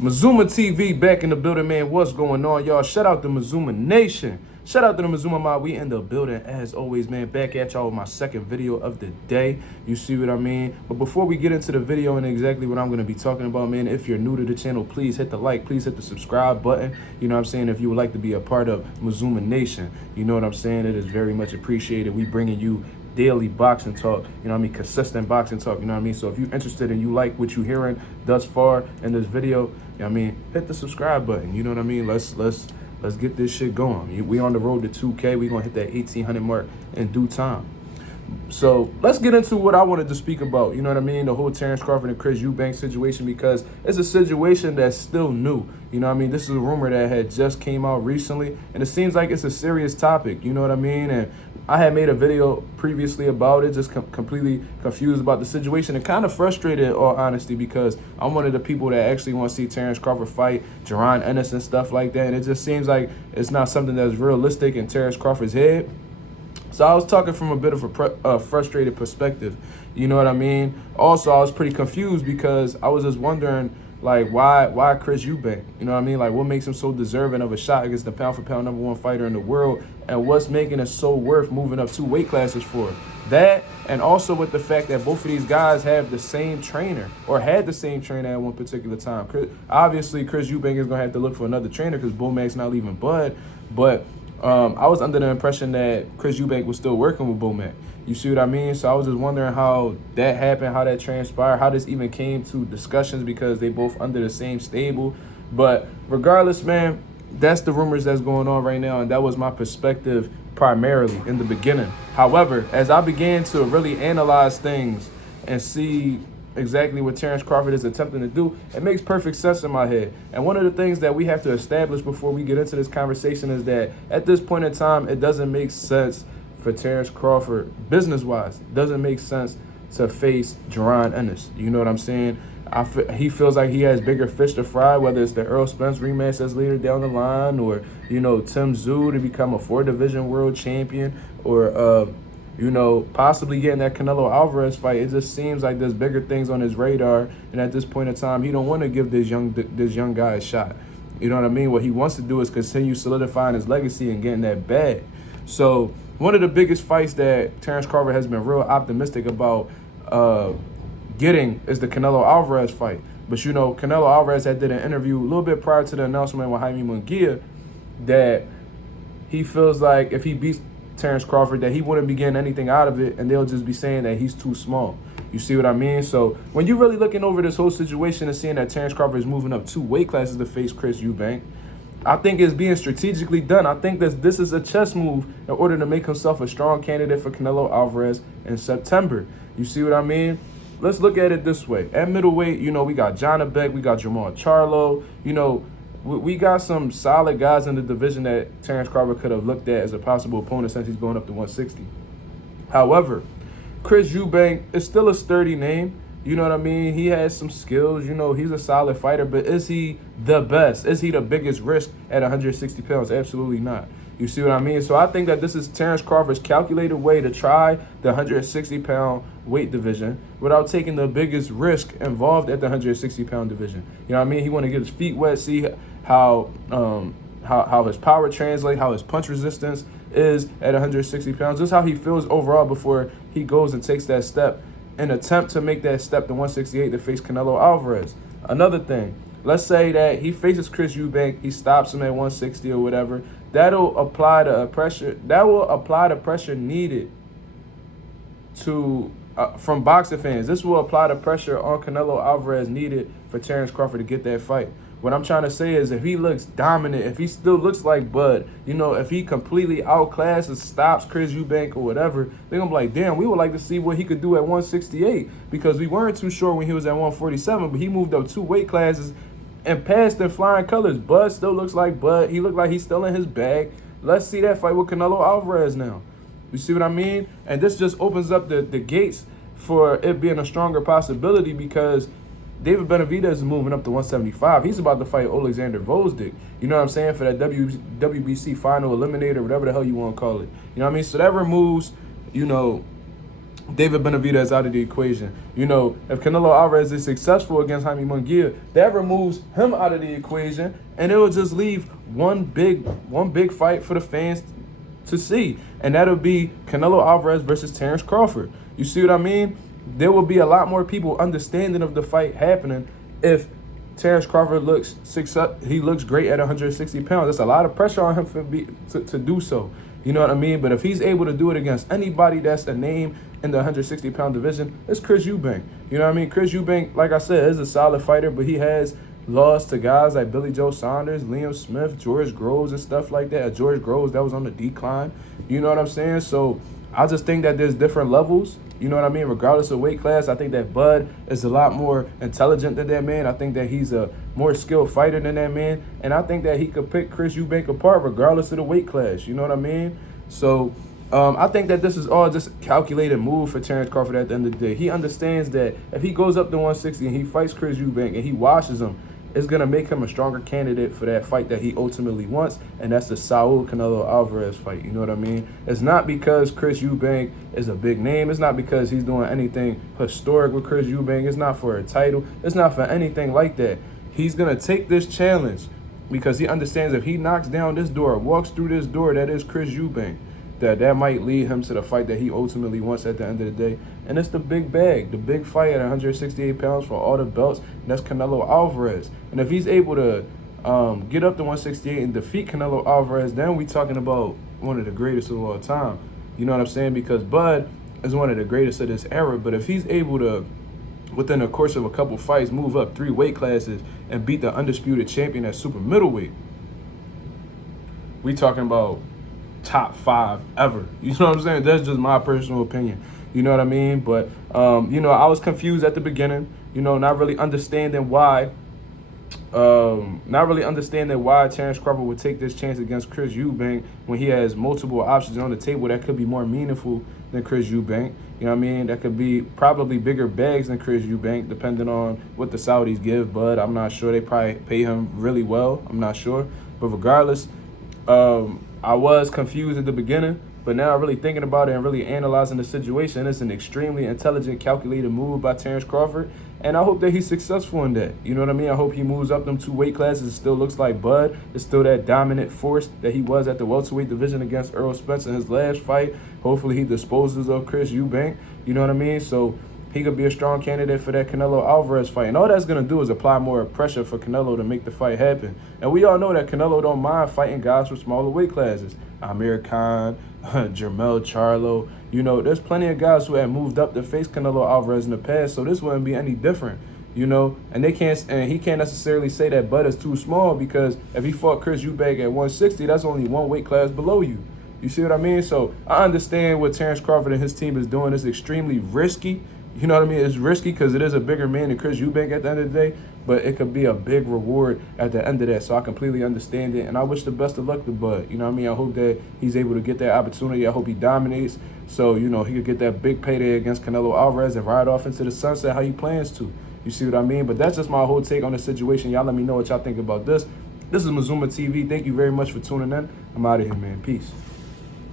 Mazuma TV back in the building, man. What's going on, y'all? Shout out to Mazuma Nation. Shout out to the Mazuma Mob. We in the building as always, man. Back at y'all with my second video of the day. You see what I mean? But before we get into the video and exactly what I'm going to be talking about, man, if you're new to the channel, please hit the like. Please hit the subscribe button. You know what I'm saying? If you would like to be a part of Mazuma Nation, you know what I'm saying? It is very much appreciated. We bringing you daily boxing talk, you know what I mean, consistent boxing talk, you know what I mean. So if you're interested and you like what you're hearing thus far in this video, you know what I mean, hit the subscribe button, you know what I mean. Let's get this shit going. We on the road to 2K. We gonna hit that 1800 mark in due time. So let's get into what I wanted to speak about, you know what I mean, the whole Terence Crawford and Chris Eubank situation, because it's a situation that's still new. You know what I mean? This is a rumor that had just came out recently, and it seems like it's a serious topic, you know what I mean? And I had made a video previously about it, just completely confused about the situation and kind of frustrated, in all honesty, because I'm one of the people that actually want to see Terence Crawford fight Jaron Ennis and stuff like that, and it just seems like it's not something that's realistic in Terence Crawford's head. So I was talking from a bit of a frustrated perspective, you know what I mean? Also, I was pretty confused because I was just wondering, like, why Chris Eubank? You know what I mean? Like, what makes him so deserving of a shot against the pound-for-pound #1 fighter in the world? And what's making it so worth moving up 2 weight classes for? That, and also with the fact that both of these guys have the same trainer, or had the same trainer at one particular time. Obviously, Chris Eubank is going to have to look for another trainer because Bomac's not leaving Bud, but I was under the impression that Chris Eubank was still working with Bomac. You see what I mean? So I was just wondering how that happened, how that transpired, how this even came to discussions, because they both under the same stable. But regardless, man, that's the rumors that's going on right now, and that was my perspective primarily in the beginning. However, as I began to really analyze things and see exactly what Terence Crawford is attempting to do, it makes perfect sense in my head. And one of the things that we have to establish before we get into this conversation is that at this point in time, it doesn't make sense for Terence Crawford, business-wise, it doesn't make sense to face Jaron Ennis. You know what I'm saying? He feels like he has bigger fish to fry, whether it's the Earl Spence rematch that's later down the line, or, you know, Tim Tszyu to become a 4-division world champion, or, you know, possibly getting that Canelo Alvarez fight. It just seems like there's bigger things on his radar, and at this point in time, he don't want to give this young guy a shot. You know what I mean? What he wants to do is continue solidifying his legacy and getting that bag. So one of the biggest fights that Terence Crawford has been real optimistic about getting is the Canelo Alvarez fight. But, you know, Canelo Alvarez had did an interview a little bit prior to the announcement with Jaime Munguia that he feels like if he beats Terence Crawford, that he wouldn't be getting anything out of it, and they'll just be saying that he's too small. You see what I mean? So when you're really looking over this whole situation and seeing that Terence Crawford is moving up 2 weight classes to face Chris Eubank, I think it's being strategically done. I think that this is a chess move in order to make himself a strong candidate for Canelo Alvarez in September. You see what I mean? Let's look at it this way. At middleweight, you know, we got John Eubank, we got Jamal Charlo, you know, we got some solid guys in the division that Terence Crawford could have looked at as a possible opponent since he's going up to 160. However, Chris Eubank is still a sturdy name. You know what I mean? He has some skills. You know, he's a solid fighter. But is he the best? Is he the biggest risk at 160 pounds? Absolutely not. You see what I mean? So I think that this is Terence Crawford's calculated way to try the 160-pound weight division without taking the biggest risk involved at the 160-pound division. You know what I mean? He want to get his feet wet, see how his power translates, how his punch resistance is at 160 pounds, just how he feels overall before he goes and takes that step and attempt to make that step to 168 to face Canelo Alvarez. Another thing, let's say that he faces Chris Eubank, he stops him at 160 or whatever. That'll apply the pressure. That will apply the pressure needed to from boxing fans. This will apply the pressure on Canelo Alvarez needed for Terence Crawford to get that fight. What I'm trying to say is if he looks dominant, if he still looks like Bud, you know, if he completely outclasses, stops Chris Eubank or whatever, they're going to be like, damn, we would like to see what he could do at 168, because we weren't too sure when he was at 147, but he moved up 2 weight classes and passed in flying colors. Bud still looks like Bud. He looked like he's still in his bag. Let's see that fight with Canelo Alvarez now. You see what I mean? And this just opens up the gates for it being a stronger possibility, because David Benavidez is moving up to 175. He's about to fight Alexander Volzdik, you know what I'm saying, for that WBC final eliminator, whatever the hell you want to call it. You know what I mean? So that removes, you know, David Benavidez out of the equation. You know, if Canelo Alvarez is successful against Jaime Munguia, that removes him out of the equation, and it will just leave one big fight for the fans to see, and that'll be Canelo Alvarez versus Terence Crawford. You see what I mean? There will be a lot more people understanding of the fight happening if Terence Crawford looks great at 160 pounds. That's a lot of pressure on him to do so. You know what I mean? But if he's able to do it against anybody that's a name in the 160-pound division, it's Chris Eubank. You know what I mean? Chris Eubank, like I said, is a solid fighter, but he has lost to guys like Billy Joe Saunders, Liam Smith, George Groves, and stuff like that. George Groves, that was on the decline. You know what I'm saying? So I just think that there's different levels. You know what I mean? Regardless of weight class, I think that Bud is a lot more intelligent than that man. I think that he's a more skilled fighter than that man. And I think that he could pick Chris Eubank apart regardless of the weight class. You know what I mean? So I think that this is all just a calculated move for Terence Crawford at the end of the day. He understands that if he goes up to 160 and he fights Chris Eubank and he washes him, it's going to make him a stronger candidate for that fight that he ultimately wants, and that's the Saul Canelo Alvarez fight. You know what I mean? It's not because Chris Eubank is a big name. It's not because he's doing anything historic with Chris Eubank. It's not for a title. It's not for anything like that. He's going to take this challenge because he understands if he knocks down this door, walks through this door that is Chris Eubank, that might lead him to the fight that he ultimately wants at the end of the day. And it's the big bag, the big fight at 168 pounds for all the belts, and that's Canelo Alvarez. And if he's able to get up to 168 and defeat Canelo Alvarez, then we talking about one of the greatest of all time. You know what I'm saying? Because Bud is one of the greatest of this era. But if he's able to, within the course of a couple fights, move up 3 weight classes and beat the undisputed champion at super middleweight, we talking about top 5 ever. You know what I'm saying? That's just my personal opinion. You know what I mean? But, you know, I was confused at the beginning, you know, not really understanding why Terence Crawford would take this chance against Chris Eubank when he has multiple options on the table that could be more meaningful than Chris Eubank. You know what I mean? That could be probably bigger bags than Chris Eubank, depending on what the Saudis give. But I'm not sure. They probably pay him really well. I'm not sure. But regardless, I was confused at the beginning, but now really thinking about it and really analyzing the situation, it's an extremely intelligent, calculated move by Terence Crawford, and I hope that he's successful in that. You know what I mean? I hope he moves up them 2 weight classes. It still looks like Bud. It's still that dominant force that he was at the welterweight division against Errol Spence in his last fight. Hopefully he disposes of Chris Eubank. You know what I mean? So he could be a strong candidate for that Canelo Alvarez fight. And all that's going to do is apply more pressure for Canelo to make the fight happen. And we all know that Canelo don't mind fighting guys with smaller weight classes. Amir Khan, Jermell Charlo. You know, there's plenty of guys who have moved up to face Canelo Alvarez in the past, so this wouldn't be any different. You know, and he can't necessarily say that Bud is too small, because if he fought Chris Eubank at 160, that's only 1 weight class below you. You see what I mean? So I understand what Terence Crawford and his team is doing. It's extremely risky. You know what I mean? It's risky because it is a bigger man than Chris Eubank at the end of the day, but it could be a big reward at the end of that. So I completely understand it, and I wish the best of luck to Bud. You know what I mean? I hope that he's able to get that opportunity. I hope he dominates, so, you know, he could get that big payday against Canelo Alvarez and ride off into the sunset how he plans to. You see what I mean? But that's just my whole take on the situation. Y'all let me know what y'all think about this. This is Mazuma TV. Thank you very much for tuning in. I'm out of here, man. Peace.